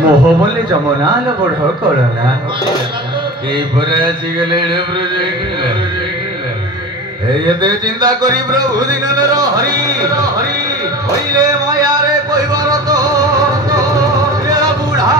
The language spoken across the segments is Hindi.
मोह बोले जमुना लो बुढ़ करना के परे आसी गले ये चिंता करी प्रभु दिन हरि हरि होइले माया रे कोई बार तो बुढ़ा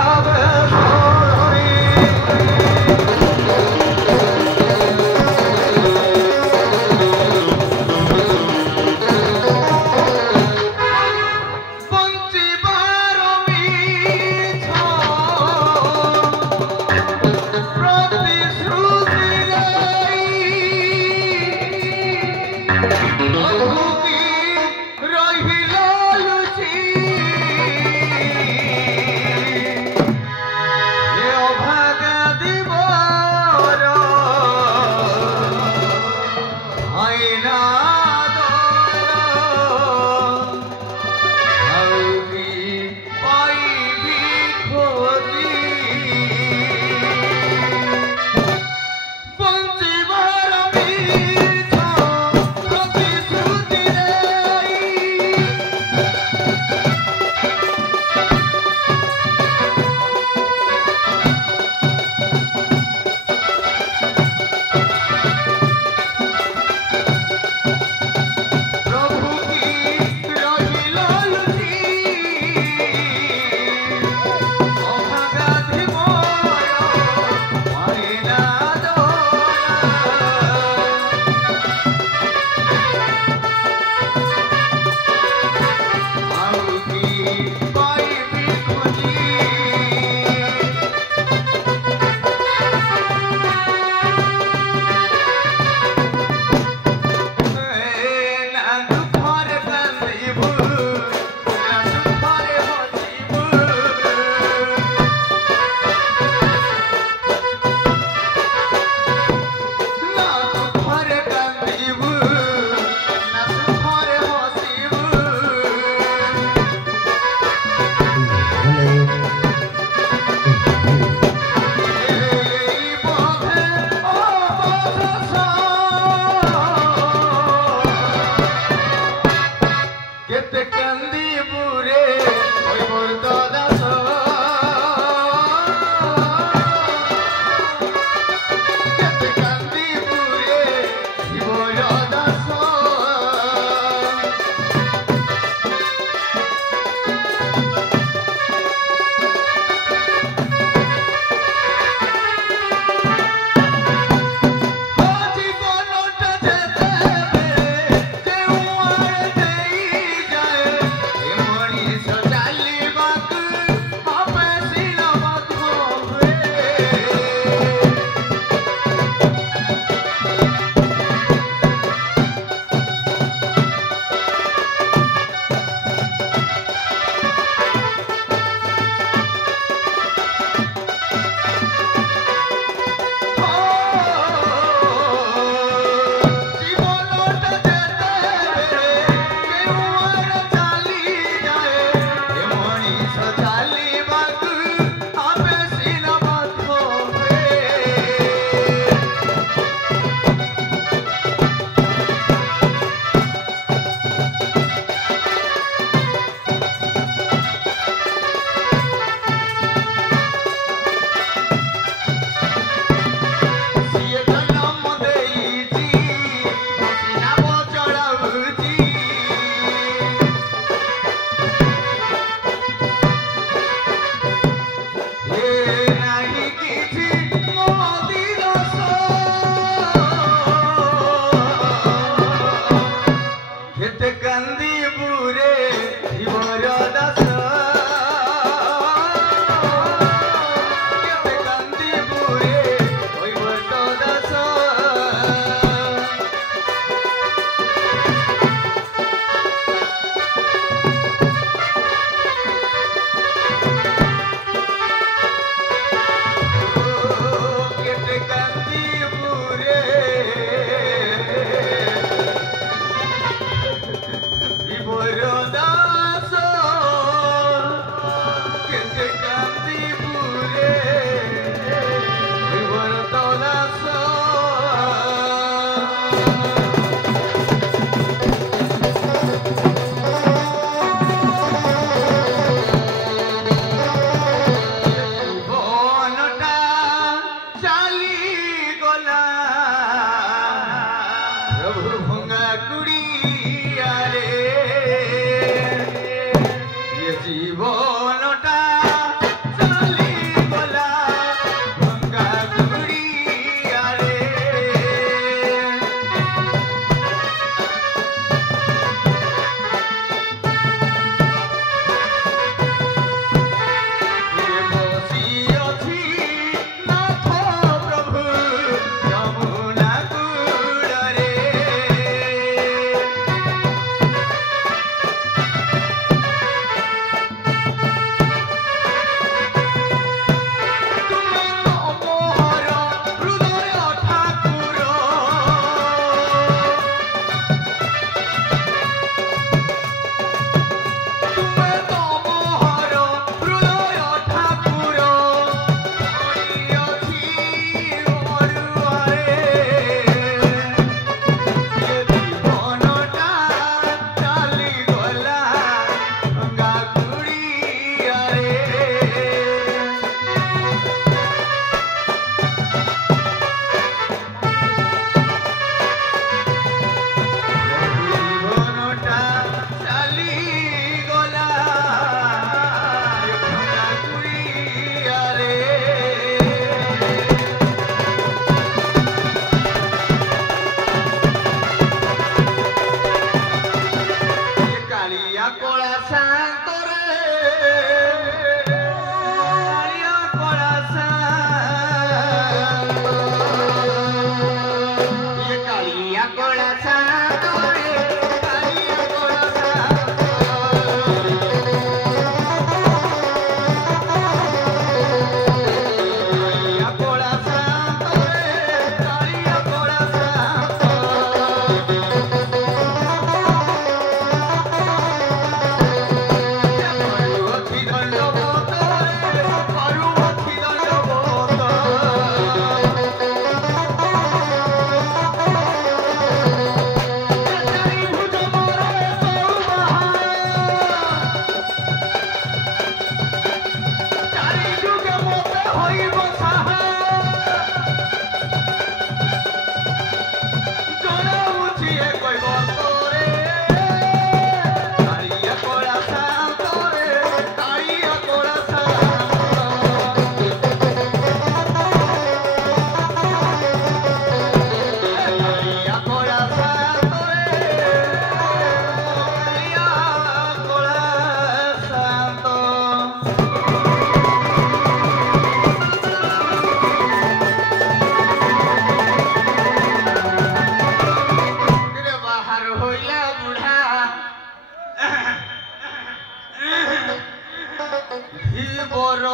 बर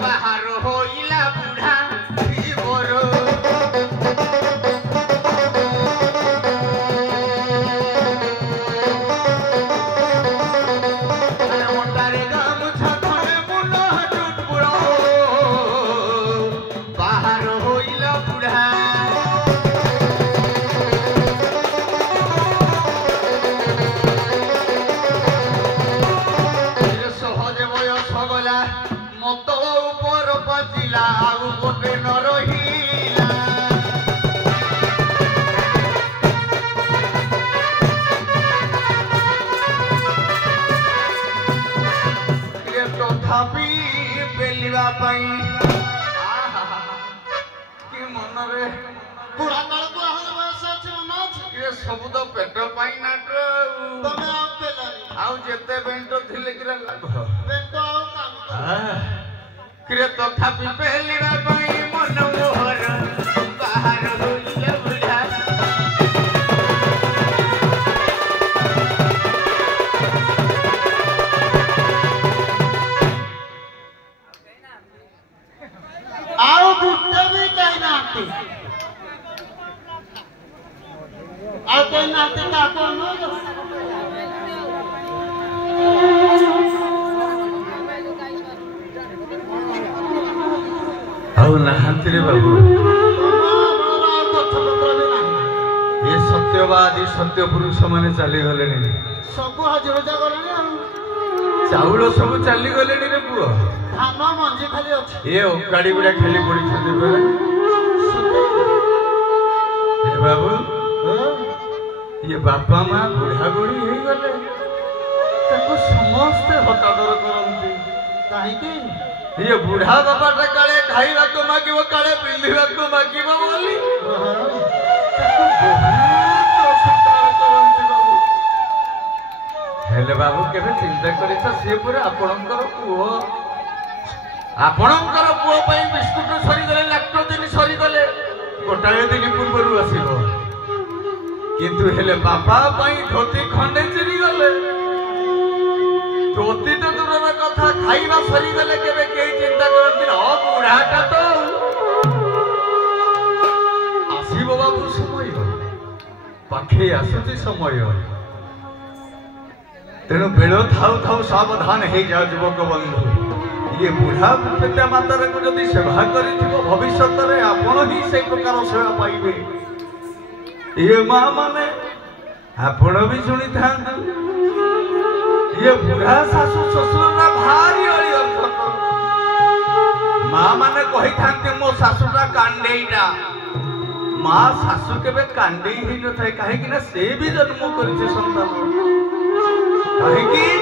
बाहर होइला बुढ़ा बर सब तो पेट आते बेंट थे कि तथापि पेलिया मन मोहर बाहर बुढ़ा आओ बुढ़े भी कहना आते नाते ताको नहांती रे बाबू ये सत्यवादी सत्य पुरुष माने चली गले सब हाजिर चाउल सब चली गले रे पुओ धान मंजी खाली अछि ये गाड़ी गुड़ा खाली पड़ी बाबू ये बापा माँ बुढ़ा बुढ़ी हो गले समस्ते हतादर करते कहीं ये बुढ़ा बापाटा काले खाइबा को मागिबो काले पिंधिबा को मागिबो बोली हेले बाबू केबे चिंता करिछ से पुरा आपणकर पुओ पई बिस्कुट सरी गले लैक्टोजिन सरी गले गोटाए दिन पूर्वरु आसीबो किंतु हेले बापा पई धोती खंडे चिरी गले धोती तो दूर कथा खाइबा सरी गले केबे के चिंता करती न बुढ़ाटा तो आसीबो बाबू समय पाखे आसुची समय तेणु बेलो थाउ थाउ सावधान हो जाओ युवक बंधु ये बुढ़ा पिता माता को जदि सेवा कर भविष्य में आपण ही से प्रकार सेवा पाइबे ये माँ माने आपण भी शुणी था ये बुढ़ा शाशु ससुर ना भारी माँ माने कही था मो शाशुटा कांडेईटा माँ शाशु केबे कांडेई ही न थाए कहीं ना से भी जन्म करिছে संतान कहीं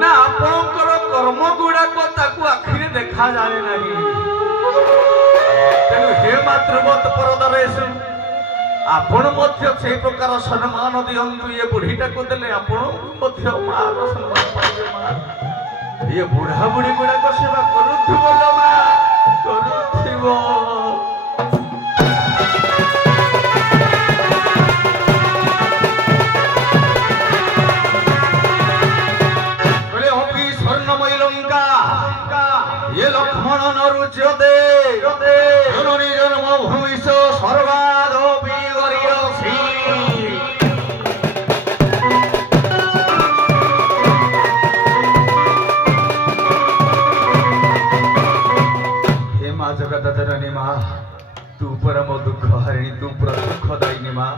ना आपणकर कर्म गुड़ाक आखिरे देखा जाए नहीं तेणु हे मातृवत परदरेशु आपण से प्रकार सम्मान दिंतु ये बुढ़ीटा को देले आपण मार सम्मान पाइबे मां ये बुढ़ा बुढ़ी गुड़ाक सेवा करुथिबो लो मां करुथिबो ये लक्ष्मण नरुच्यते जननी जन्मभूमि सर्वादपि गरीयसी हे माँ जगत जननी माँ तू परम दुख हरिणी तू पूरा दुखदायिनी माँ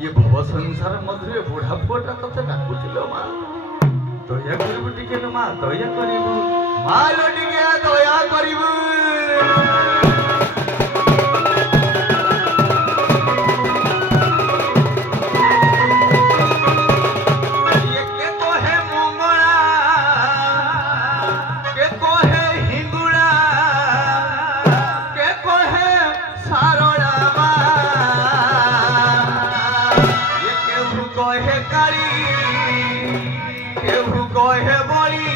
ये भव संसार मध्य बुढ़ा पुअटा तते डाकुचिलो माँ दया करिबु टिके न माँ दया करिबु मालो टिके दया करिबु ये के कहे मंगला के कहे हिंगुड़ा के कहे सारड़ा माँ ये केहू कहे काली केहू कहे बड़ी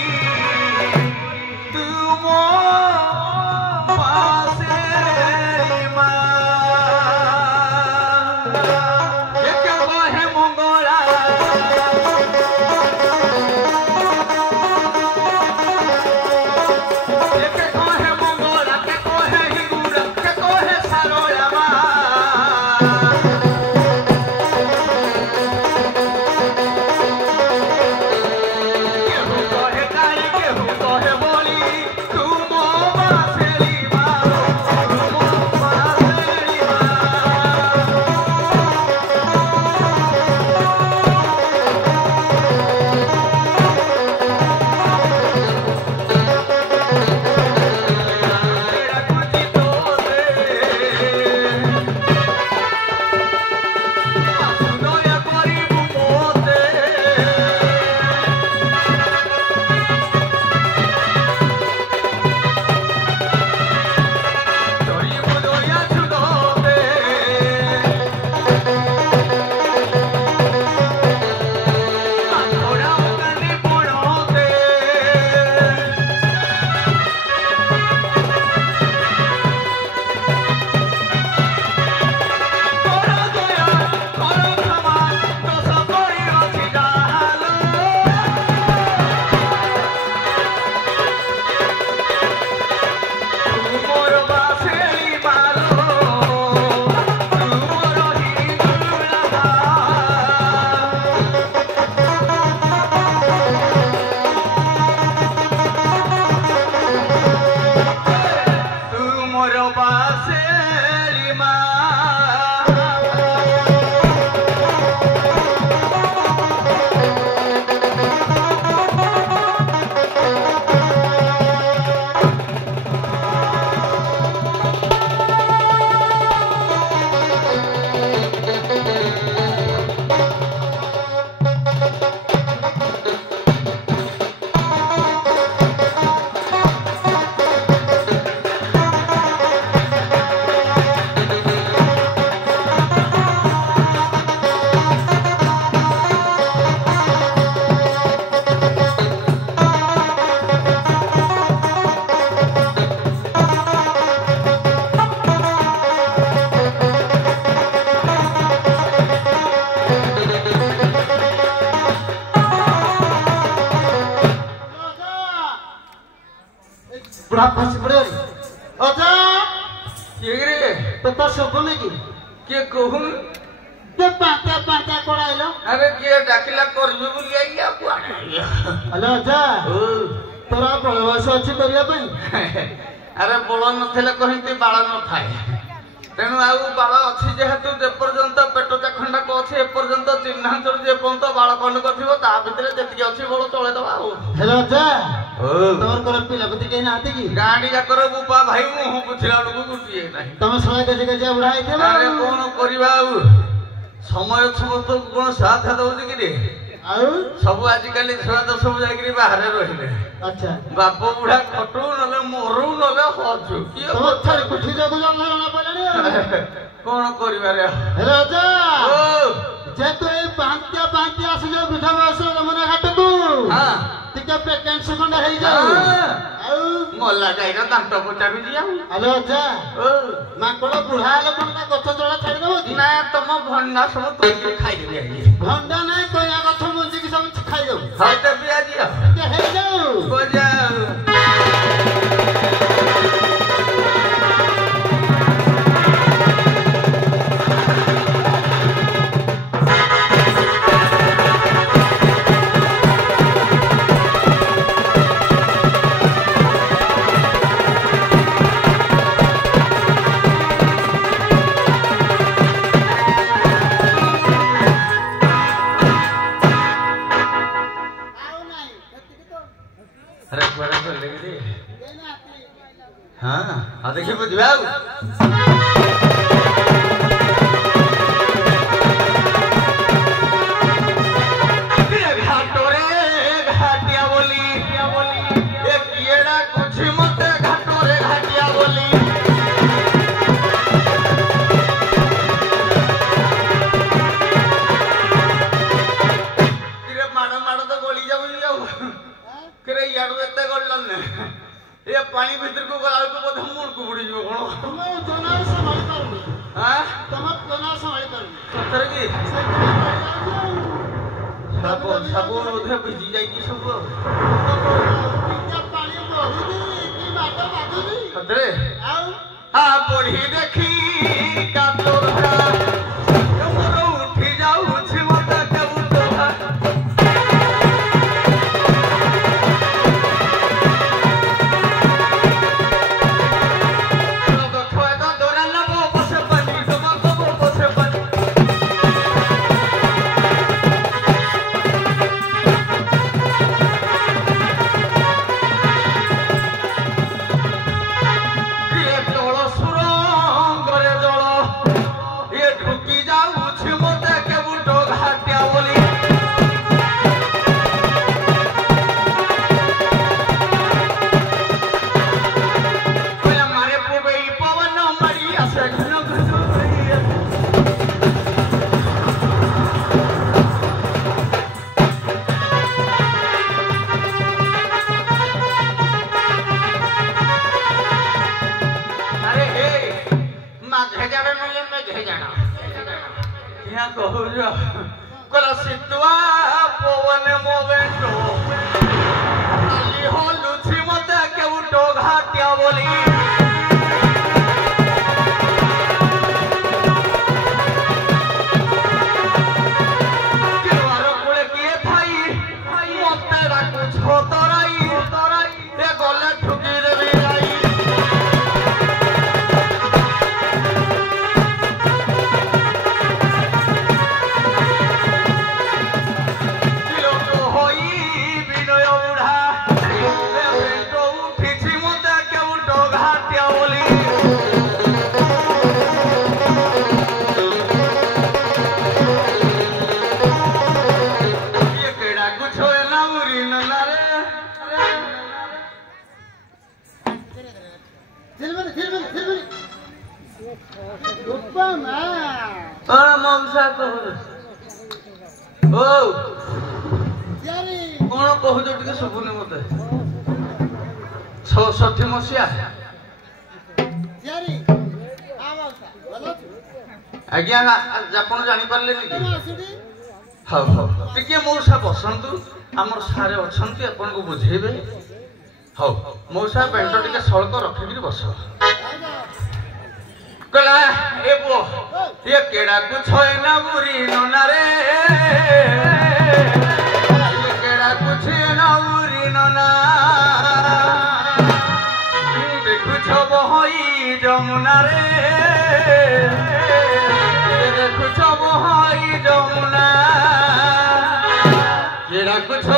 बुढ़ा फंसी पड़े अजा କିଏ ରେ तो तो शोभने की କିଏ କହୁନ के पांचा पांचा कोड़ाइलो ଆରେ କିଏ ଡାକିଲା କରିବି ବୋଲି ଆଇया କୁଆଡେ ଆଇया हेलो अजा तोरा बलवास अछि करिया पई ଆରେ ବଳ ନଥିଲେ କହିନ୍ତି ବାଳ ନଥାଏ ତେଣୁ ଆଉ ବାଳ ଅଛି ଯେହେତୁ ଯେପର୍ଯ୍ୟନ୍ତ ପେଟ ଚାଖଣ୍ଡାକ ଅଛି ଏପର୍ଯ୍ୟନ୍ତ ଚିହ୍ନାଞ୍ଚଳ ଯେପର୍ଯ୍ୟନ୍ତ ବାଳ କଣ୍ଡକ ଥିବ ତା ଭିତରେ ଯେତିକି ଅଛି ବଳ ଚଳେଇଦବା ଆଉ हेलो अजा तोर कर पिला बुद्धि के नाते की ଗାଁଟି ଯାକର ବୁପା ଭାଇ ମୁହଁ ବୁଝିଲା ବେଳକୁ ଗୋଟିଏ ନାହିଁ ତମ ସଳା ଗଜେ ଗଜେ ବୁଢା ହେଇଥିବ ଆରେ କଣ କରିବା ଆଉ ସମୟ ସମସ୍ତଙ୍କୁ କଣ ସାଥ ଦଉଛି କି ରେ ଆଉ ସବୁ ଆଜିକାଲି ଛୁଆ ତ ସବୁ ଯାଇକିରି ବାହାରେ ରହିଲେ अच्छा ବାପ ବୁଢା ଖଟୁ ନହେଲେ ମରୁ ନହେଲେ ହଜୁ କିଏ ତମ ଥରେ କୁଠି ଯାକୁ ଜଣା ପଡିଲାଣି କଣ କରିବାରେ हेलो अजा ଓ जे तू ए पांचा पांचा आसु जो वृद्धा बयस रमना घाटକୁ ହଁ ଟିକେ ପ୍ରେଗନେନ୍ସ ଖଣ୍ଡ ହେଇଯାଉ ଆଉ ମଲା ଗାଈର ଦାନ୍ତ ପଚାରୁଛି ଆଉ हेलो अजा ଓ ମାଙ୍କଡ ବୁଢା ହେଲେ କଣ ତା ଗଛ ତଳେ ଛାଡିଦବ କି ନା ତମ ଭଣ୍ଡା ସବୁ ତୋଳିକି ଖାଇଦେବି ଆଜି ଭଣ୍ଡା ନାହିଁ କଇଆ ଗଛ ମଞ୍ଜିକି ସବୁ ଖାଇଦବୁ ଖାଇଦେବି ଆଜି ଆଉ ଟିକେ ହେଇଯାଉ ବଜା अरे कुआडे चले गेली हां आ देखि बुझबा घाटोरे घाटिया बोली ए किएड़ा कुछ मते घाटोरे घाटिया बोली किरे माड़ माड़ तो गोली जाऊ जाऊ किरे याडू एते गडलन ने ए पानी भीतर को गला को बोध मुड़ को बुड़ी जो कोन ତମ ଜନା ସମ୍ଭାଳି ପାରୁନି हां ତମ ଜନା ସମ୍ଭାଳି ପାରୁନି सतर की सब सब उधर बिजी जाई की सब ପାଣି ବହୁନି କି ବାଟ ବାଜୁନି सतरे ଆଉ आ पढ़ी देखी का तोरा मोर उठी जाऊ छी मत के उठा सितवा पवन मोवेंटो अली हो लुची मत के उठो घाटिया बोली केवारो कुले किए थाई मते राखु छोतराई ए गले ठुकी देबी आई कौन कहु टे शुभुनि मत 66 मसीहा आज्ञा आपण जानी पारले कि हाँ हाँ टिके मौसा बसंतु आमर सारे अच्छा आपन को बुझेबे हौ मौसा पेंट टिके सळक रखिकिरी बस कला ए बो ये केड़ा कुछ होय ना बुरी नोना रे ये केड़ा कुछ ना बुरी नोना देखु छब होई जमुना रे देखु छब होई जमुना केड़ा कुछ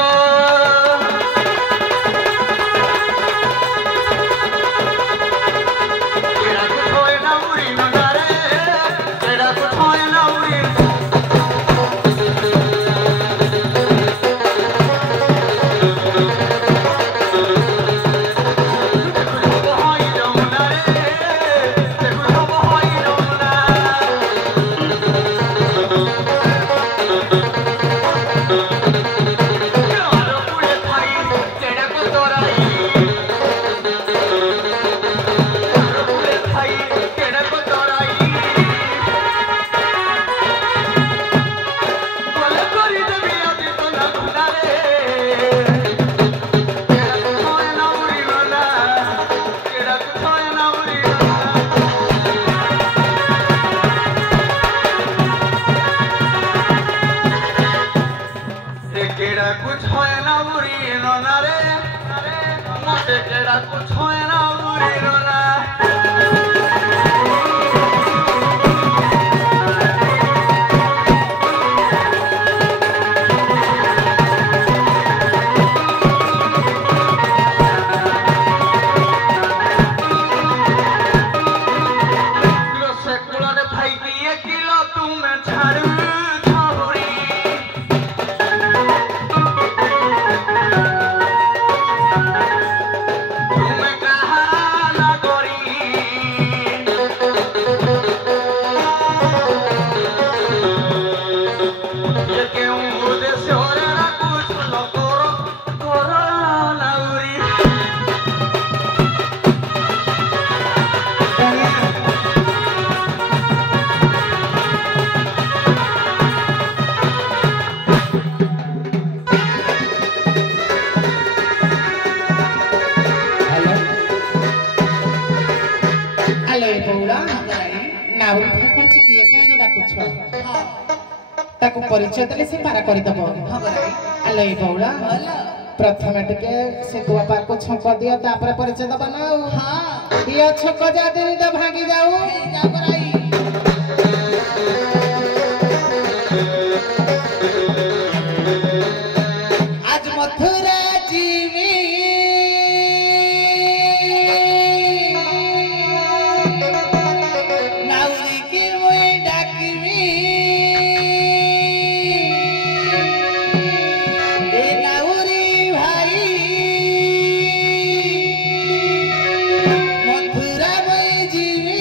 परिचय देले से पारा कर दबो आलो ए बौला प्रथम टिके से दुआ पार को छक दियो तापर परिचय दबा ना हां दियो छक जा दे द भागी जाऊ जा कराई आज मथुरा जीवी नाउरी की मोई डाकीवी जीवी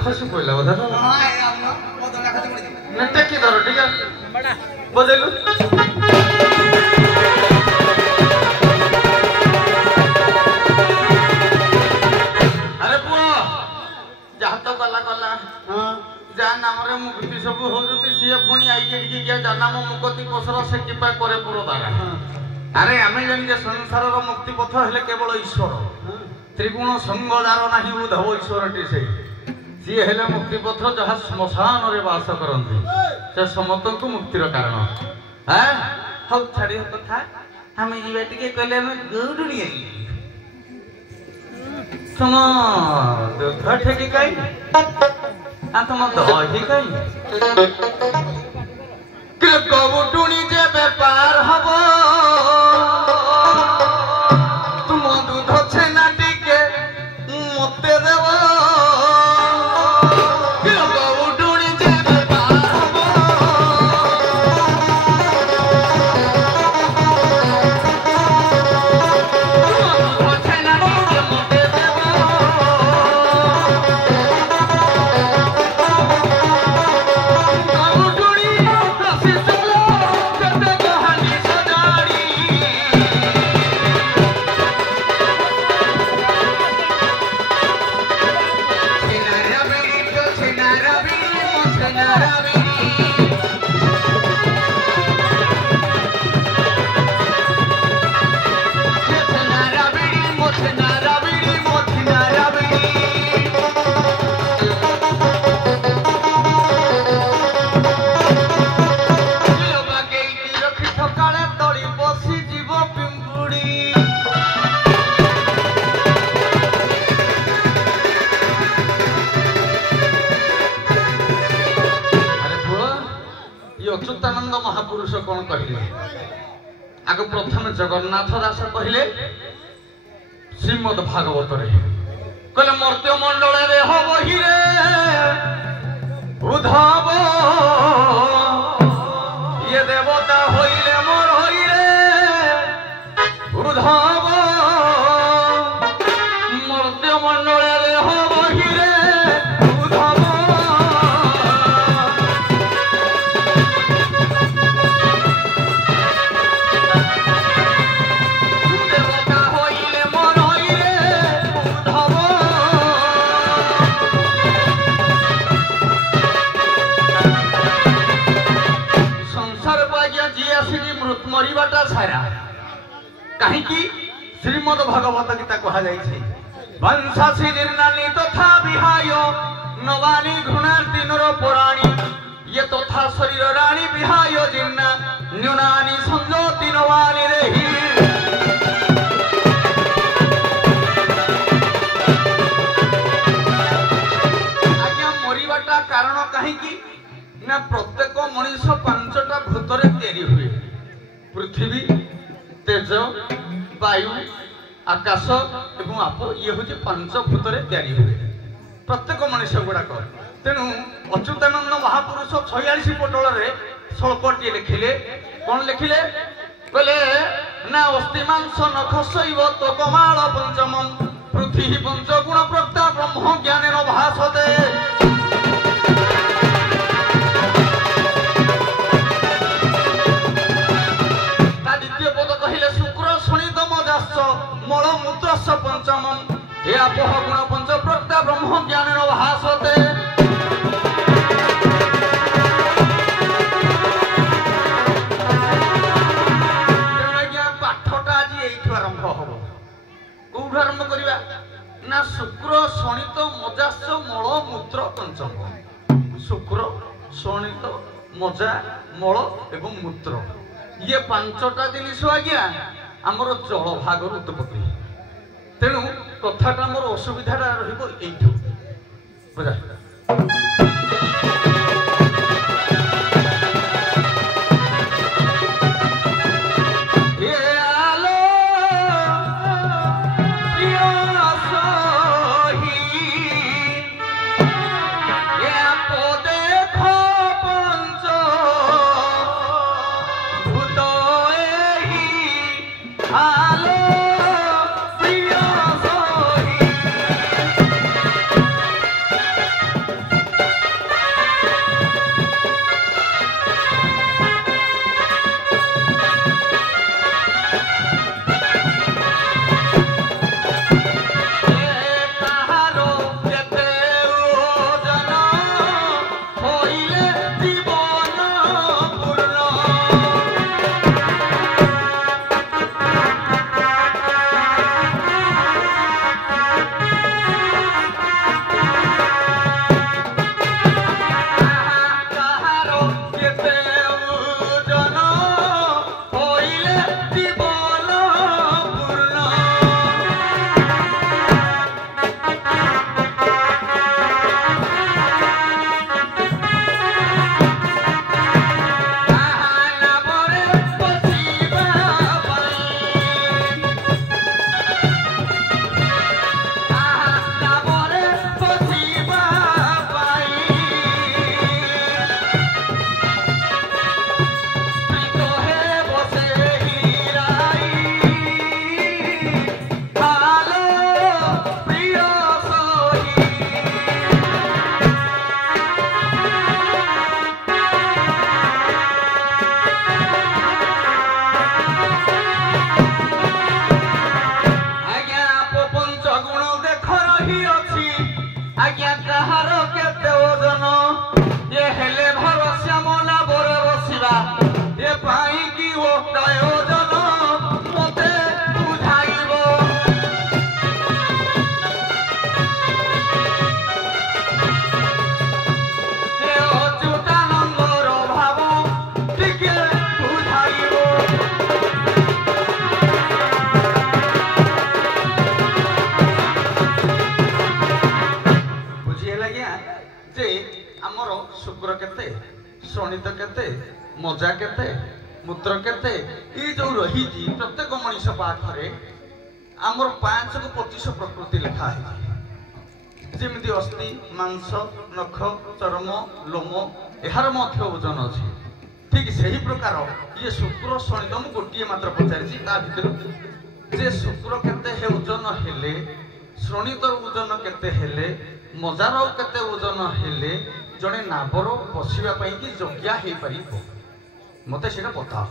खसी पड़ला बोधा टेकी धरो ठीक है बदलू अरे पुओ जहा तो गला गला जा नाम रे मुक्ति सब हो जति सिए पुणी आई के गया जा नाम मुक्ति पसर से किपा करे पुरो दागा अरे आमे जन जे संसार रो मुक्ति पथ हेले केवल ईश्वर त्रिगुण संगदार नाही उद्धव ईश्वरटी से सी हेले मुक्ति पथ जहा श्मशान रे वास करंती से समस्त को मुक्तिर कारण हैं हौ छाड़ी कथा हम ई बेटी के कहले हम गौडुनी आई तुम दुख ठेकी कई आ तुम दही कई के गौडुनी जे व्यापार हबो तुम दूध छेना टिके मते देबो अच्युतानंद महापुरुष कौन कहले आग प्रथम जगन्नाथ दास कहले श्रीमद भागवत रे कहले मर्त्य मंडल रे हबहि रे उद्धव ये देवता होइले मोर होइले उद्धव मर्त्य मंडले हो बहिरे उद्धव देवता होइले मोर होइले उद्धव संसार पाइया जी आसिनी मृत मरिबाटा सारा कहीं श्रीमद भगवत गीता कहा जाइछे वंशासी निर्नानी तथा विहाय नवानी घृणार्ति नर पुराणी ये तथा शरीर राणी विहाय जिन्ना न्यूनानी संजोति नवानी रेहि आज्ञा मरिबाटा कारण कहीं ना प्रत्येक मनीष पांचटा भूतरे तैयारी हुए पृथ्वी तेज वायु आकाश एवं आप ये हूँ पांच भूतरे तैयारी हुए प्रत्येक मनीष गुड़ाक तेणु अच्युतानंद महापुरुष 46 पटल स्वल्पटी लिखिले कौन लिखिले कहले ना अस्थिमांस नखसैव तो कमाल पंचम पृथ्वी पंचगुण प्रत्या ब्रह्म ज्ञानेन भासते मल मूत्र पंचम हे अपह गुण पंच प्रत्या ब्रह्म ज्ञान भासते पाठटा आज ये आरंभ हम कौट आरंभ करवा ना शुक्र शनित मजास मल मूत्र पंचम शुक्र शनित मजा मल एवं मूत्र ये पांचटा जिनिस आज्ञा आमर जल भाग उत्पत्ति तेणु कथाटा मोर असुविधा रहिबो एइठो बुझा शुक्र केते शनित केते मजा केते मूत्र केते ये जो रही प्रत्येक मनीष पाखरे आमर 5 को 25 प्रकृति लिखा है ଯେମିତି ଅସ୍ଥି ମାଂସ ନଖ ଚର୍ମ ଲୋମ ଏହାର ମଧ୍ୟ ଓଜନ ଅଛି। ଠିକ୍ ସେହି ପ୍ରକାର ଇଏ ଶୁକ୍ର ଶନି ତ ମୁଁ ଗୋଟିଏ ମାତ୍ର ପଚାରିଛି ତା ଭିତରୁ ଯେ ଶୁକ୍ର କେତେ ଓଜନ ହେଲେ ଶ୍ରୋଣିତର ଓଜନ କେତେ ହେଲେ ମଜାର କେତେ ଓଜନ ହେଲେ ଜଣେ ନାବର ବସିବା ପାଇଁ କି ଯୋଗ୍ୟ ହେଇପାରିବ ମତେ ସେଇଟା ବତାଅ।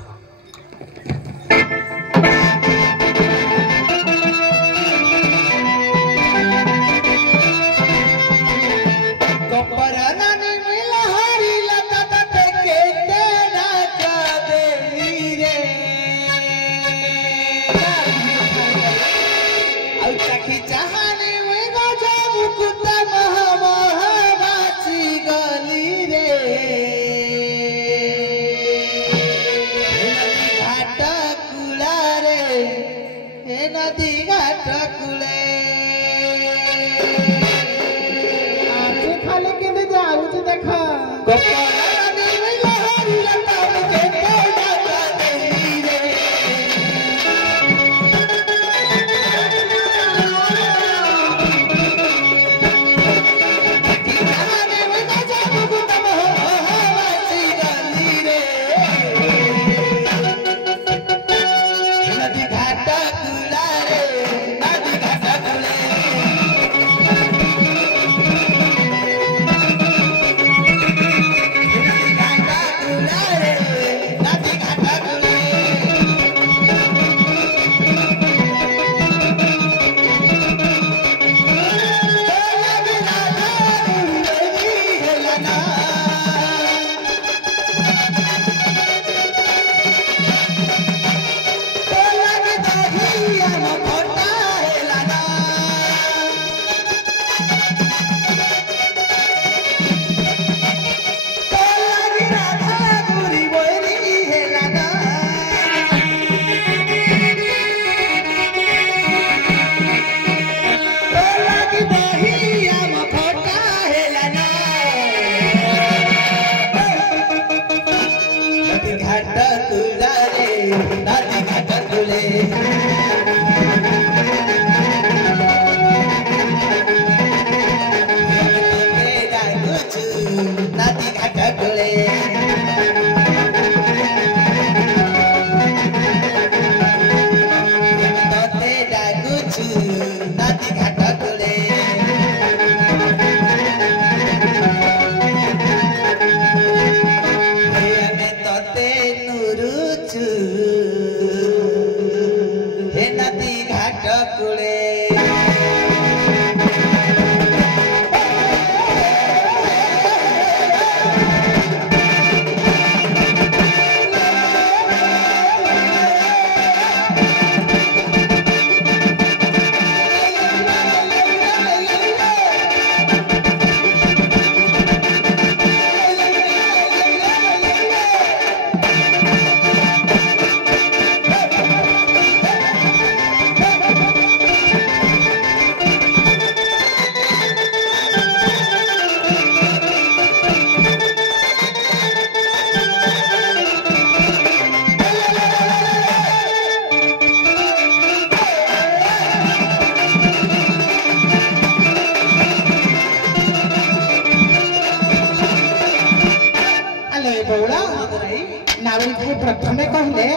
प्रथमे कहले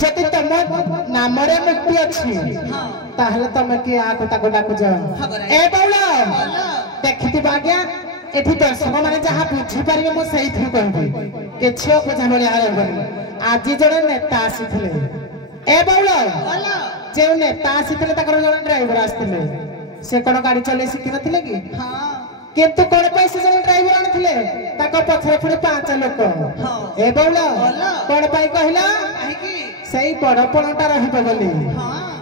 जदि तुम नामरे मुक्ति अच्छी ताहले तुम कि आको ताको डाकुज ए बौला देखिति बाग्या एठी दर्शक माने जहा बुझी परिबे मो सही थु कहबे केछि बुझा बलिया रहबनी आज जने नेता आसीथिले ए बौला जे नेता आसीथिले ताकर जने ड्राइवर आसीथिले से कोन गाड़ी चले सिखि नथिले कि हां किंतु कोन पैसे जने ड्राइवर आनथिले ताको पछरे पुणी 5 लोक ए बौला कोन पाई कहला सही बड़ पणटा रहिबो बोली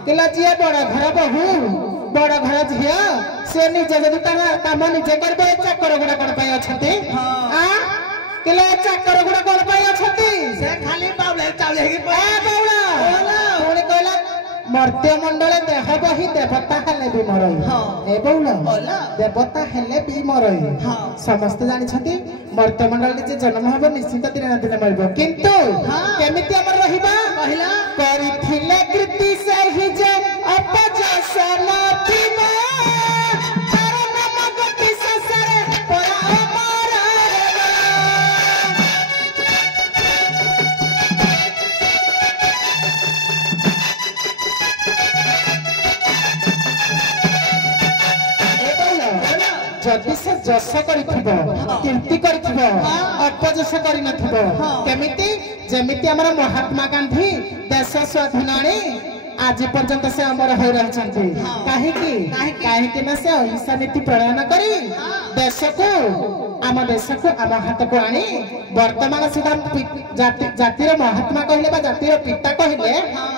केला जिया बड़ घर बहु बड़ घर झिया से निजे जदि काम निजे करबे चाकर गुडा कोन पाई अछती आ केला चाकर गुडा कोन पाई अछती से खाली पावले चावले हे ए बौला पुणी कहला मर्त्य मंडल देह बही देवता हेले भी मरई ए बौला देवता हेले भी मरई समस्त जानि छथि मर्त्य मंडल जे जन्म हबो निश्चित दिन ना दिन मरबो किंतु केमिति हमर रहिबा पहिला करिथिले कृति सही जे अपजसन दिमा तार नाम जदि से जस करिथिबो कीर्ति करिथिबो अपजस करि नथिबो केमिति जेमिति हमर महात्मा गांधी देश स्वाधीनाणी आज पर्यंत से अमर हो रही कहीं ना से अहिंसा नीति प्रणयन करी देश को आम हाथ को आनी वर्तमान सुधा जातिर महात्मा कहले जातिर पिता कहले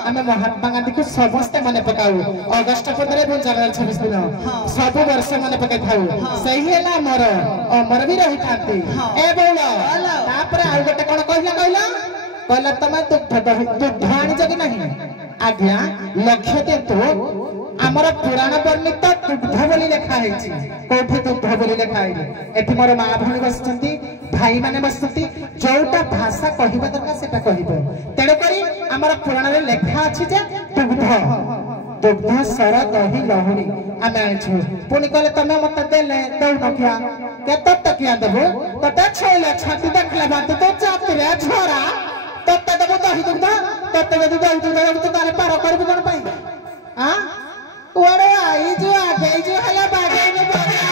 आम महात्मा गांधी को समस्ते मन पकाऊ अगस्ट 15 और जनवरी 26 दिन सब वर्ष मन पकाई था सही है अमर अमर भी रही था ए बोल आउ गोटे कौन कहला कहला तुम दुग्ध आनीच कि नहीं आज्ञा लक्ष्य देतु आमर पुराण वर्णित दुग्ध बोली लेखा है कौटे दुग्ध बोली लेखा है एठी मोर माँ भणी बसचंती भाई माने बसचंती जोटा भाषा कहिबा दरकार सेटा कहिबो तेरे करी आमर पुराण रे लेखा अछि जे दुग्ध दुग्ध सर दही लहुणी आमे आछु पुनी कहले तमे मते देले दउ नकिया केत तकिया देबो तते छोइले छाती देखला बात तो चाप रे छोरा तते देबो दही दुग्ध तते देबो दही दुग्ध तो तारे पार करबो कोन पई हां ओरे आई जो आगे जो हला बागे ने बोला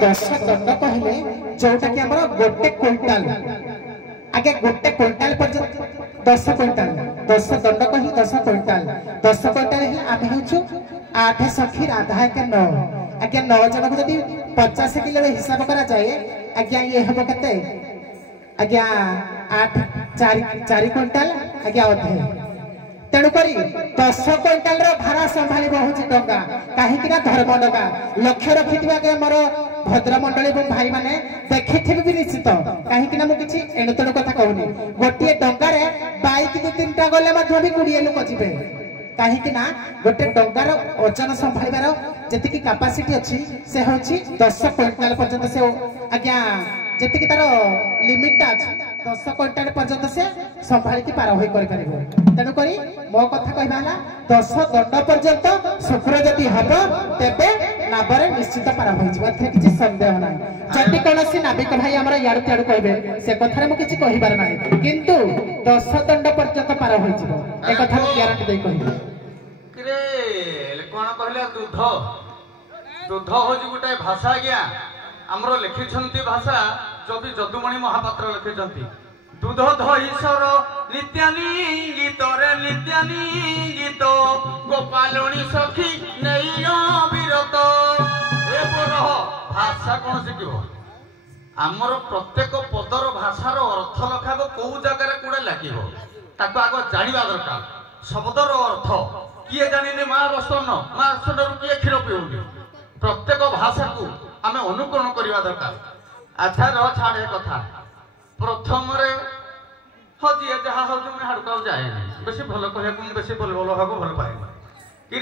दस दंड कहले जोटा कि हमर गोटे क्विंटाल आगे गोटे क्विंटाल पर्यंत 10 क्विंटाल 10 दंड कही 10 क्विंटाल ही आमे होछु 8 सखी राधा के 9 आगे 9 जन को यदि 50 किलो हिसाब करा जाए आगे ये हबो कते आगे 8 4 क्विंटाल आगे अधे तेणु करी 10 क्विंटाल रो भाड़ा संभाली बहुत टंका कहीं धर्म डका लक्ष्य रखी मोर भद्रमंडली भाई माने देखि भी निश्चित कहीं मुझे एणु तेणु कथा कहूनी गोटे डंगार बाइक 2-3टा गले भी 20 लोक जी कहीं गोटे डंगार ओजन संभाळिबार जेतिकी कैपेसिटी अच्छी से हूँ 10 क्विंटाल पर्यंत से आज्ञा जेतिक तार लिमिट अच्छी 10 क्विंटाल पर्यंत से संभाली पार हो तेणुक मो कथा कहना 10 दंड पर्यंत शुक्र जदि हम तेरे नाबर निश्चित पार हो किसी सन्देह ना जदि कौन नाविक भाई आम इाड़ू त्याड़ू कहे से कथार मुझे कहबार ना किंतु 10 दंड पर्यंत पार हो कथा ग्यारंटी दे कह कौन कहले दूध दूध हूँ गोटे भाषा आज्ञा आमर लिखिं भाषा जदि जदुमणि महापात्र लिखिं दूध धईसर नित्यानी गीत रे नित्यानी गीत गोपालनी सखी नहीं विरत ए भाषा कौन शिख आमर प्रत्येक पदर भाषार अर्थ लखाब कौ जगार कौड़ा लगे ताको आग जाना दरकार शब्दर अर्थ किए जानी माँ रसन माँ रसन किए क्षीर पीऊनी प्रत्येक भाषा को आम अनुकरण करवा दरकार। अच्छा रह छाड़े कथा प्रथम हाँ जी जहाँ हूँ मुझे हाड़क जाए बेस भल कह बेस भल भल पाए कि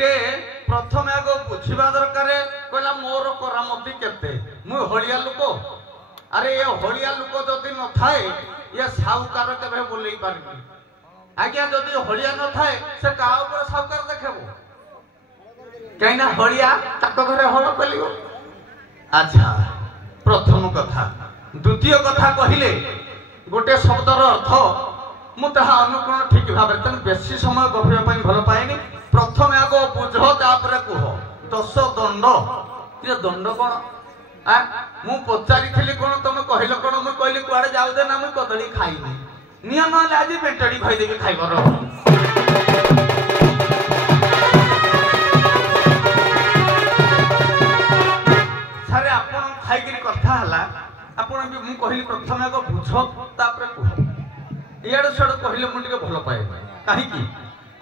प्रथम आग बुझा दरकार कहला मोर करामती केते मु हलिया लोक अरे ये हलिया लोक जदि न थाए ये साहुकार के बुले पारे आज्ञा जदि हलिया न थाए से क्या साहुकार देखेबो कहीं हलिया ताक घरे हल पेल। अच्छा प्रथम कथा द्वितीय कथा कहले गोटे शब्दर अर्थ मुझे अनुकूल ठीक भाव तेना बेसी समय गभीर भल पाएनि प्रथम आग बुझ तापर कह 10 दंड कि दंड कौन मु पचारि कौन तुम कहल कौन मुझे कहली कुआड़े जाऊ दे ना मुझे कदली खाइनी नियम आज पेटड़ी खाईदेवी खाइबर सारे आप खाई कथा है आपण भी मुझे कहली प्रथम आग बुझ तापर कह इाड़ू सियाड़ू कहले मुझे भल पाए कहीं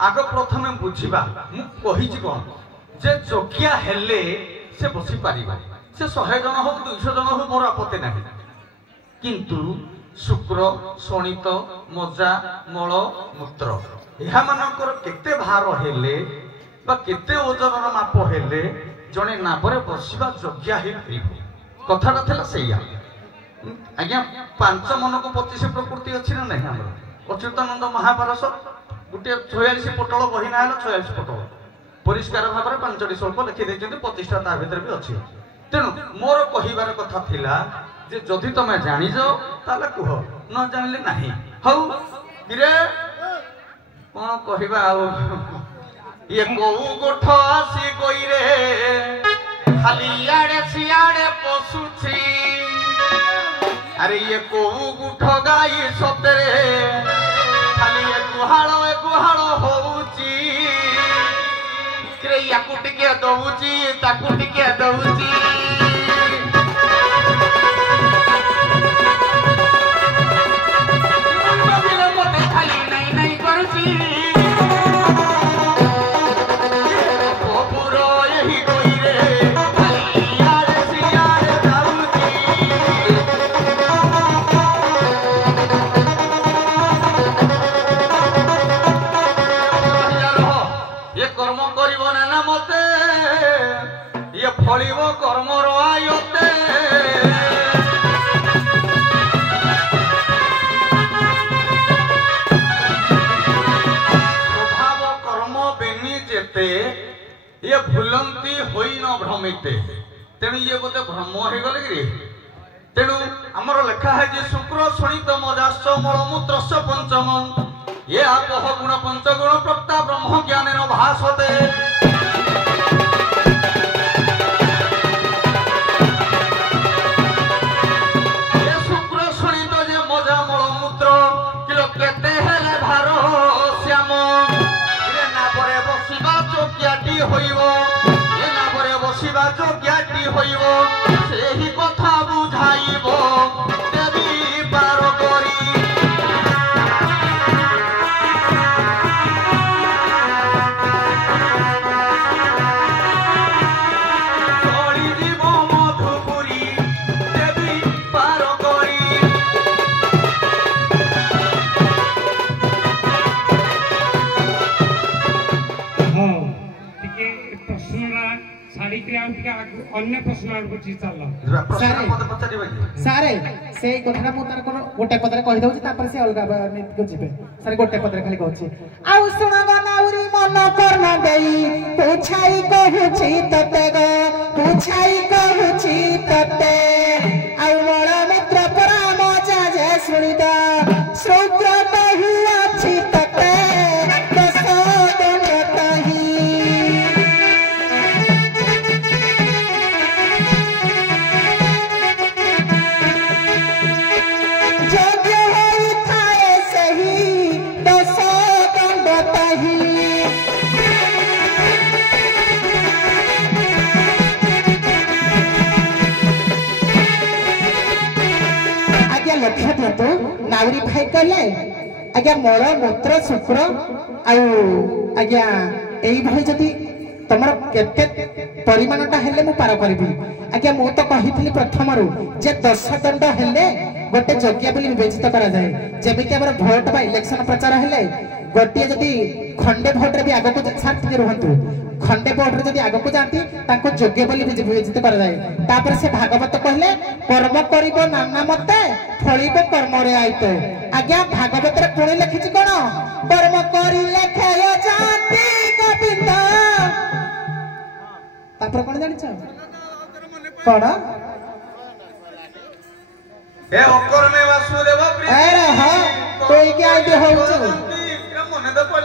आग प्रथम बुझा मुझे कौन जे जोगिया हेले से बसी पार से 100 जन हो 200 जन हो मोर आपत्ति ना किंतु शुक्र शनित मजा मल मूत्र यह मानकर केते भार हेले बा केते ओजन माप हेले जड़े नाभरे बसवा जोग्या कथाटा था से आज्ञा 5 मन को 25 प्रकृति अच्छी ना नहीं आम अच्युतानंद महापारस गोटे 46 पटल बही ना 46 पटल परिष्कार भाव में 5टी स्वल्प लिखि 25टा ता भीतर भी अच्छी तेणु मोर कहबार कथा थिला जे जदि तुम जानी जाओ ताले कह न जानिले नाही हौ किरे कौन कहबा ये कौ गोठ आसी गई रे खाली आड़े सियाड़े पशुची अरे ये कौ गुठ गाई सतरे खाली ये गुहाड़ होउची याकू टिके दउची ताकू टिके दउची मते खाली नहीं नहीं करूची पुरो यही कोई रे खाली यार सियार जाऊची ये कर्म करिबो ना मते ये फलिबो कर्मर आयते स्वभाव कर्म बेनी जेते ये भूलंती होई न भ्रमिते तेणु ये गोटे भ्रम हो गले कि तेणु आमर लेखा है जे शुक्र शनित मजाश्च मलमूत्रस्य पंचमं ये आपह गुण पंचगुण प्रक्ता ब्रह्म ज्ञानेन भासते ये शुक्र शनित जे मजा मलमूत्र किलो केते हेले भार श्याम ये ना परे बसिबा जोग्याटी होइबो ये ना परे बसिबा जोग्याटी होइबो सेही कथा बुझाइबो देवी पार करी साड़ी के ଟିକେ ଆଉ ଟିକେ ଅନ୍ୟ ପ୍ରଶ୍ନ ଆଡକୁ ଚାଲ ପ୍ରଶ୍ନ ମତେ ପଚାରିବେ କି ସାରେ ସେଇ କଥାଟା ମୁଁ ତାର କୋନ ଗୋଟେ ପଦରେ କହି ଦଉଛି ତାପରେ ସେ ଅଲଗା ନୀତିକୁ ଯିବେ ସାରେ ଗୋଟେ ପଦରେ ଖାଲି କହୁଛି ଆଉ ଶୁଣ ଗନାଉରି ମନ କର୍ଣ୍ଣ ଦେଇ ପୁଛାଇ କହୁଛି ତତେ ଗ ପୁଛାଇ କହୁଛି ତତେ ଆଉ ବଳ ମିତ୍ର ପରାମ ଯାଜେ ଶୁଣିଦ ଶୁକ୍ର କହି ଅଛି ତତେ ଦଶ ଦଣ୍ଡ କହି ଯୋଗ୍ୟ ହୋଇଥାଏ ସେହି ଦଶ ଦଣ୍ଡ କହି लक्ष्य दिंतु नाउरी भाई कहले आज्ञा मल मूत्र शुक्र आज्ञा यही भाई जदि तुम केते परिमाणटा हेले मु पार करिबी आज्ञा मु तो कहिथिली प्रथम रु जे 10 दंड हेले गोटे योग्य बोली विवेचित करा जाए जेमिति हमर भोट बा इलेक्शन प्रचार हेले गोटे जदि खंडे भोट रे भी आगो को साथ के रहंतु खंडे भोट रे जदि आगो को जाती ताको योग्य बोली विवेचित करा जाए तापर से भागवत कहले कर्म करिबो नाना मते फलिबो कर्म रे आइतो आज्ञा भागवत रे पुणी लिखिछि कोन कर्म करिले खेय जाति गोविंद तापर कोन जानि छ कोन ए अकर्मे वासुदेव प्रीति अरे हां कोई क्या आइडिया होउछ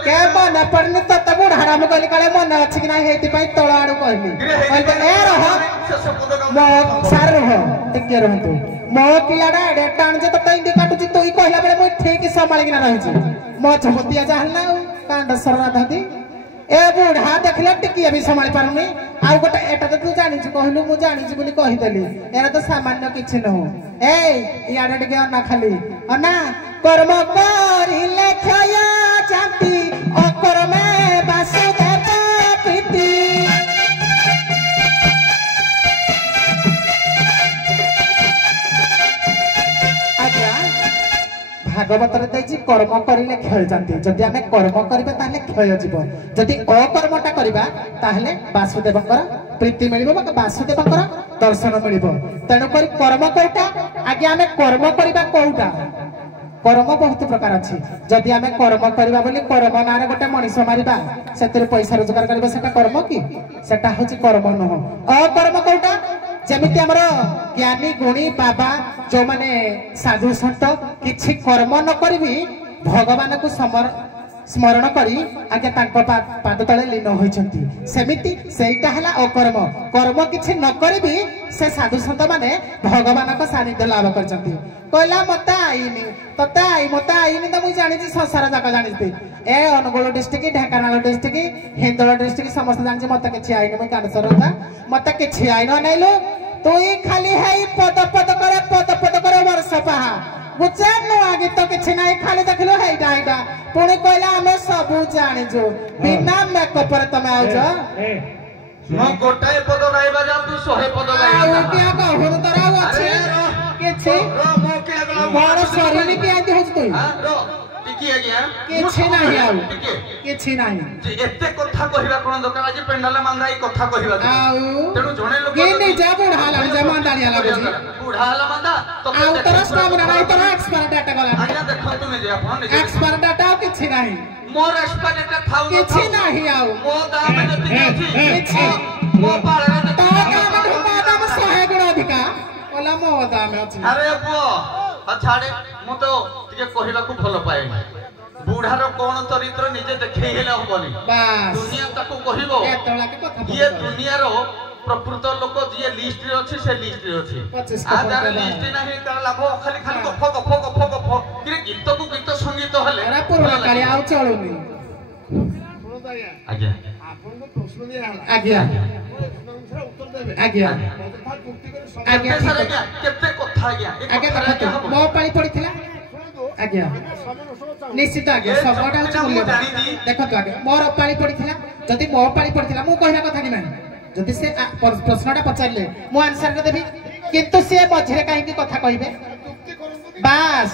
के मन पड़नी तो तब हराम कहली काले मन अछि कि ना हेति पई तळ आडू कहली कहते ए रह मो सार रह टिके रहंतु मो किलाडा एडे टाण जे तो इंदी काटुची तोई कहला बेले मो ठीक संभाली कि ना रहिछि मो छपतिया जाहला कांड सरना धदी ए बुढ़ा देखले टिकी भी संभाली पारुनी आ गोटे एटा तो तू जानि छि कहलु मु जानि छि बोली कहि देली एरा तो सामान्य किछि न हो ए याडा टिके अन्ना खाली अन्ना कर्म करिले क्षय जाति अकर्मे वासुदेव प्रीति आज्ञा भागवत रे दैछि कर्म करिले क्षय जाति जदि आमे कर्म करिबा ताले क्षय जीव जदि अकर्मटा करिबा ताले वासुदेवकर प्रीति मिलिबो बा वासुदेवकर दर्शन मिलिबो तेनु करी कर्म कोटा आज्ञा आमे कर्म करिबा कोटा कर्म बहुत प्रकार अच्छी जदि आमे कर्म करबा बोली कर्म नारे गोटे मनीष मारिबा सेतिर पैसा रोजगार करबा सेटा कर्म की सेटा होची कर्म नह अकर्म कोटा जेमिति हमर ज्ञानी गुणी बाबा जो माने साधु संत किछि कर्म न करबी भगवान को स्मरण करी आगे तांको पाद तले लीन होइछंती सेमिति सेइटा हला अकर्म कर्म किछि न करबी से साधु संत माने भगवान को सानिध्य लाभ करछंती कहला मता आईनी तता आई मता आईनी त मु जानि छी संसार जाक जानि छी ए Angul district Dhenkanal district Hindol district समस्त जानि छी मता किछि आईनी मु कानसरता मता किछि आईनो नैलो तुई खाली हेई पद पद करे वर्ष पहा बुझे नु आगे तो किछि नाही खाली देखलो हेइडा हेइडा पुणी कहला हमें सब जानि जो बिना मेकअप पर तमे आउ जो मो गोटाए पद गाइबा जा तू 100 पद गाइबा आ क्या कहू तोरा अछि किछि मो के अगला बड़ शरीर के आंती होछ तू हां रो टिकी आज्ञा किछि नाही आउ किछि नाही जे एते कथा कहिबा कोन दरकार आज पेंडाल मांगाई कथा कहिबा आउ तेनु जणे लोक के नै जा बुढ़ा जमा दाड़िया लागो बुढ़ा ला मांदा तो आउ तोरा स्टामिना नाही तोरा एक्सपायर डाटा गला आज्ञा देखो तुमे जे अपन एक्सपायर डाटा किछि नाही मोर एक्सपायर डाटा थाउ किछि नाही आउ मो दाम जति अछि किछि मो पाळा तो दाम 100 गुण अधिका ओला मो दाम अछि अरे बो छाड़े मु तो टिके कहिबा को भलो पाए बुढ़ार कोन चरित्र निजे देखै हेला होबनी बस दुनिया ताको कहिबो एतला के कथा ये दुनियार प्रकृत लोक जे लिस्ट रे अछि से लिस्ट रे अछि 25 आ तार लिस्ट नाही तार लाभ खाली खाली गफ कि गीत को गीत संगीत हले अरे पुराना काली आउ चलुनी आज्ञा आपन को प्रश्न दिया हला आज्ञा प्रश्न उत्तर देबे आज्ञा आज्ञा सर आज्ञा केते कथा आज्ञा आज्ञा देखो मो पाली पड़िथिला आज्ञा निश्चित आज्ञा सबटा अछि मूल्य देखो तो आज्ञा मोर पाली पड़िथिला जति मो पाली पड़िथिला मु कहला कथा कि नाही जति से प्रश्नटा पचारले मु आंसर के देबी किंतु से मझरे काहे की कथा कहिबे बस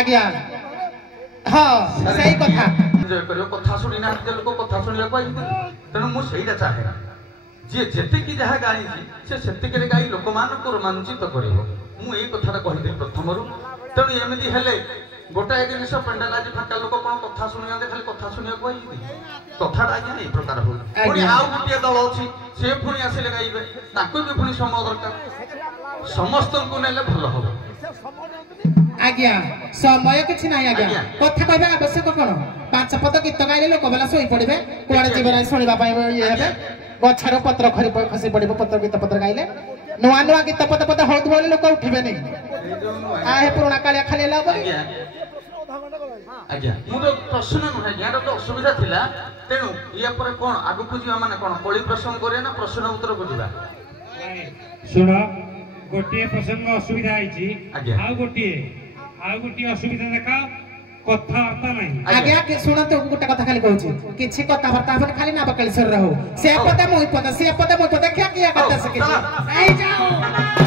आज्ञा हां सही कथा एन्जॉय करियो कथा सुनी ना लोक कथा सुनिला पाइ तेनु मु सेहीटा चाहे जी जेतिकी जहाँ गाई से सेतिकरे गाई लोक मानक रोमांचित करिवो मु ए कथाटा कहि दे प्रथमरु तेणु एमिति हेले गोटाए जिनिस पेंडाल आज फाका लोक कोन कथा सुनियाते खाली कथा सुनिया कहि कथाटा आज्ञा ए प्रकार हो पुणी आउ गोटे दल अछि से पुणी आसिले गाइबे ताको भी पुणी समय दरकार समस्त को नेले भलो हो आज्ञा समय किछि नाही आज्ञा कथा कहबे आवश्यक कोन पांच पद गीत गाइले लोक बेला सोई पड़िबे कुआडे जीवन सुनिबा पाइबे ये हेबे गछर पत्र खरी खसी पड़िबो पत्र गीत पत्र गाइले नुआ नुआ गीत पद पद हौद बोले लोक उठिबे नै आ हे पुराना कालिया खाली लाबो आज्ञा मु तो प्रश्न न आज्ञा तो असुविधा थिला तेनु या पर कोन आगु को जीवा माने कोन कळी प्रश्न करे ना प्रश्न उत्तर को जीवा सुन गोटे प्रसंग असुविधा आइछि आज्ञा आ गोटे असुविधा देखा कथावार्ता नहीं आज्ञा के सुन तो गोटे कथा खाली कहूची किछि कथावार्ता अपन खाली ना बकल सर रहू से पद मोई पद से पद मोई पद क्या किया करता से किछि आई जाओ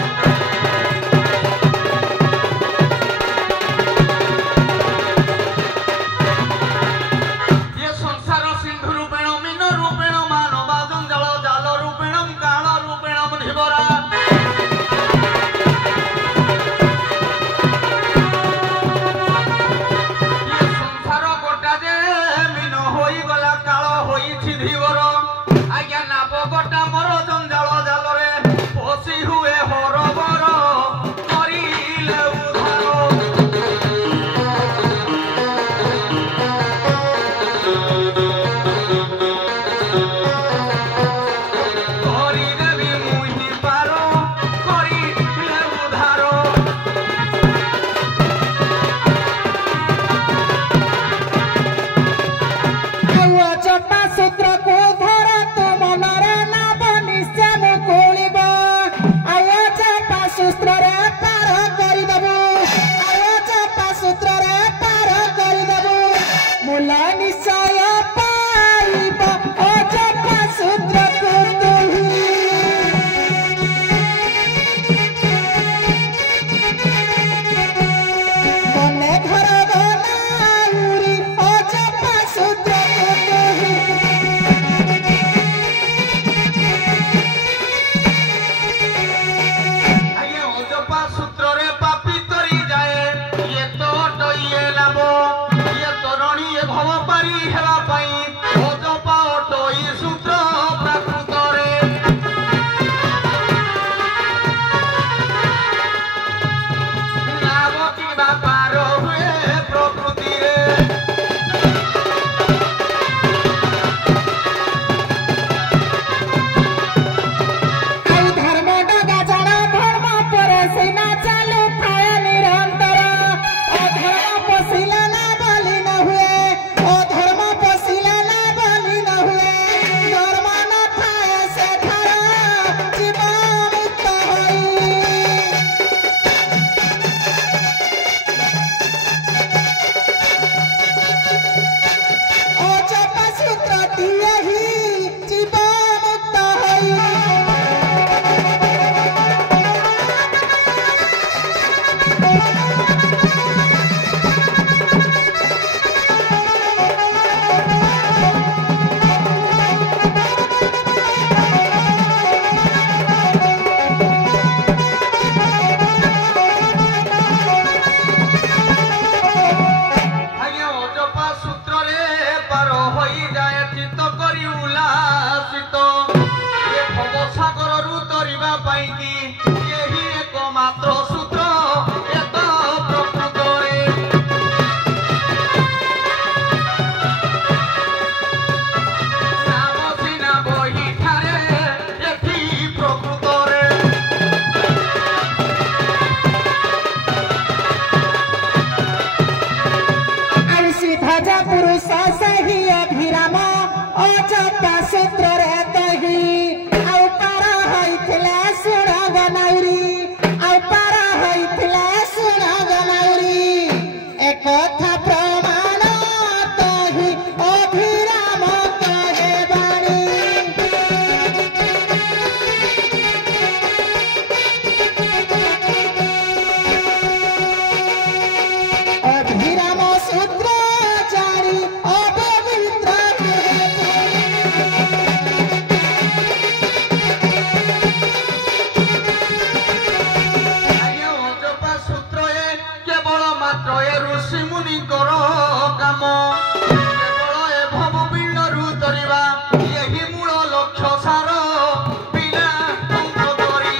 ऋषि मुनि करो काम केवल ए भव पिंडरू तरिबा यही मूल लक्ष्य सार बिना अंक करी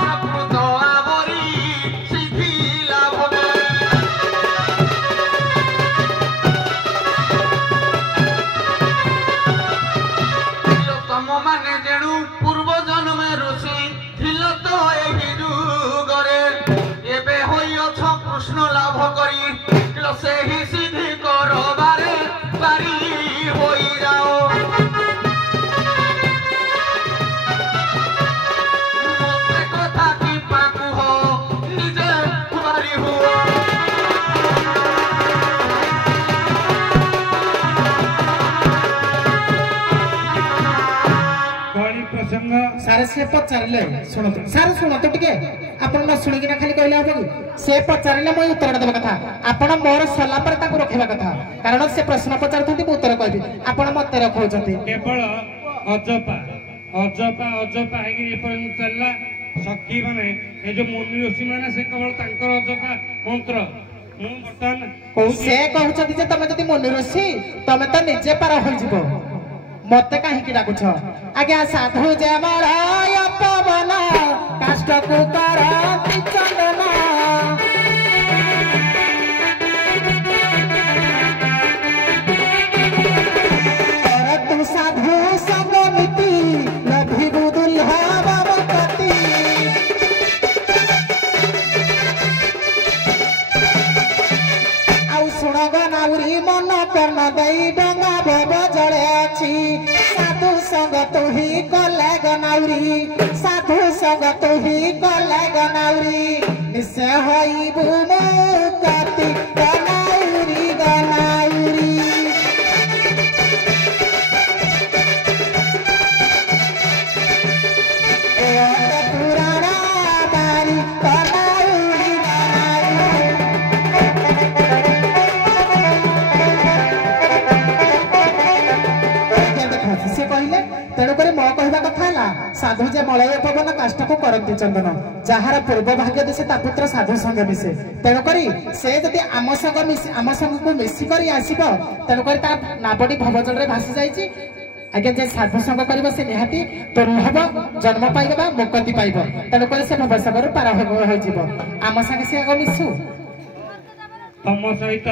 प्रकृत आवरी सिद्धि लाभ तम माने जेणु पूर्व जन्मे ऋषि थिल तो एही जुगरे एबे होइछ कृष्ण लाभ करी सेही सिद्धि करबारे पारी होई जाओ मोते कथा की पाकु हो निजे बारी हुओ कली प्रसंग सारे से पचारे शुणु सारे शुणु टिके आपण न शुणिकिना खाली कहले हम कि से पचारे मैं उत्तर देवा कथा आपण मोर सला पर ताको रखिबा कथा कारण से प्रश्न पचारथि मु उत्तर कहबी आपण मते रखौछथि केवल अजपा अजपा अजपा है पर्यंत चलला सखी माने ए जो मुनि ऋषि माने से केवल तांकर अजपा मंत्र मु बर्तन से कहउछथि जे तमे जति मुनि ऋषि तमे तो निजे पार होई जिवो मते काहे कि डाकुछ आज्ञा साधु जे मराय पवन काष्ट को करति चंदना तू साधु संगमिति लभि बुदुल्हा बाबकति आउ सुणग नाउरी मन कर्ण दई डंगा भव जड़े अछि साधु संग तू ही कले गनाउरी साधु संग तू ही कले गनाउरी निसे होई बुमुकति गनाउरी गनाउरी पुराना बारी गनाउरी गनाउरी से कहले तेणुक मो कहवा कथा है साधु जे मलय पवन काष्ट को करती चंदन जार पूर्व भाग्य देशे ता पुत्र साधु संग मिसे तेणुक से जदि आम संग को मिसिक आसब तेणुक नाबड़ी भवजल भासी जाइए आज्ञा जे साधु संग कर से निहाती दुर्लभ जन्म पाइब मुक्ति पाइब तेणुक से भवसागर पार हो आम संगे से आग मिसु तम सहित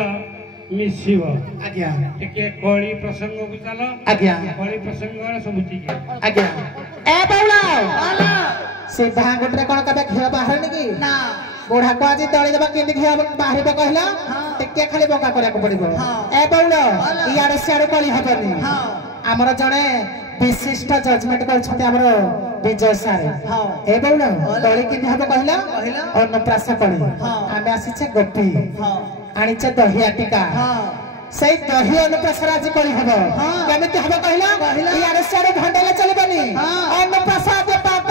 मिसिब आज्ञा टिके कली प्रसंग को चल आज्ञा कली प्रसंग सब ठीक आज्ञा ए बौला से भांगुटरे कोन कबे घिया बाहर निकी ना बुढ़ा को आज तळे देबा केंदी घिया बाहर बा कहला टिके खाली बका करे को पड़िबो ए बौला इयाडे सियाडे कली हबनी हमर जणे विशिष्ट जजमेंट कर छते हमर विजय सारे ए बौला कली केंदी हबो कहला अन्नप्राश कली आमे आसीछे गोपी आनिचे दहिया टिका से दही अन्नप्राशन आज करी हबो केमिति हबो कहला इयाडे सियाडे भंडेले चलबनी अन्नप्राशन दे पात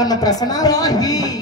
अन्नप्राशन रही